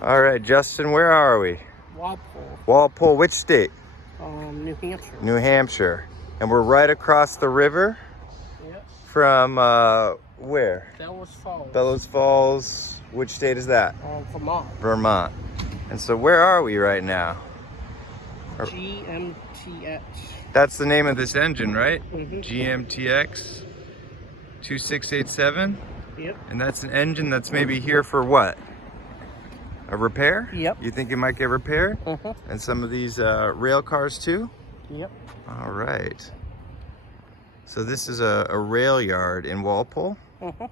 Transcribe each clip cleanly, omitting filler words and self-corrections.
All right, Justin, where are we? Walpole. Walpole, which state? New Hampshire. New Hampshire. And we're right across the river Yep. from where? Bellows Falls. Bellows Falls. Which state is that? Vermont. Vermont. And so where are we right now? GMTX. That's the name of this engine, right? Mm-hmm. GMTX 2687. Yep. And that's an engine that's maybe here for what? A repair? Yep. You think it might get repaired? Uh-huh. And some of these rail cars too? Yep. All right. So this is a rail yard in Walpole. Uh-huh.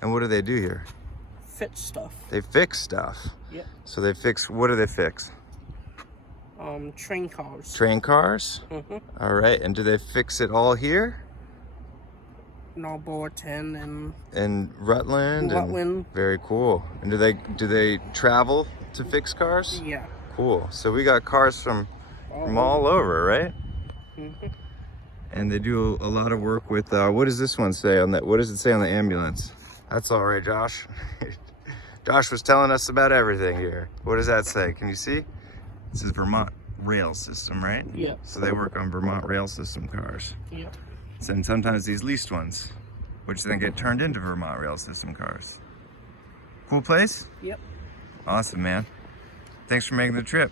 And what do they do here? Fit stuff. They fix stuff. Yep. So they fix, what do they fix? Train cars. Train cars? Uh-huh. All right. And do they fix it all here? Norbolton and In Rutland? Rutland. Very cool. And do they travel to fix cars? Yeah. Cool. So we got cars from all over, right? Mm-hmm. And they do a lot of work with, what does this one say on that? What does it say on the ambulance? That's all right, Josh. Josh was telling us about everything here. What does that say? Can you see? This is Vermont Rail System, right? Yep. So they work on Vermont Rail System cars. Yep. And sometimes these leased ones, which then get turned into Vermont Rail System cars. Cool place? Yep. Awesome, man. Thanks for making the trip.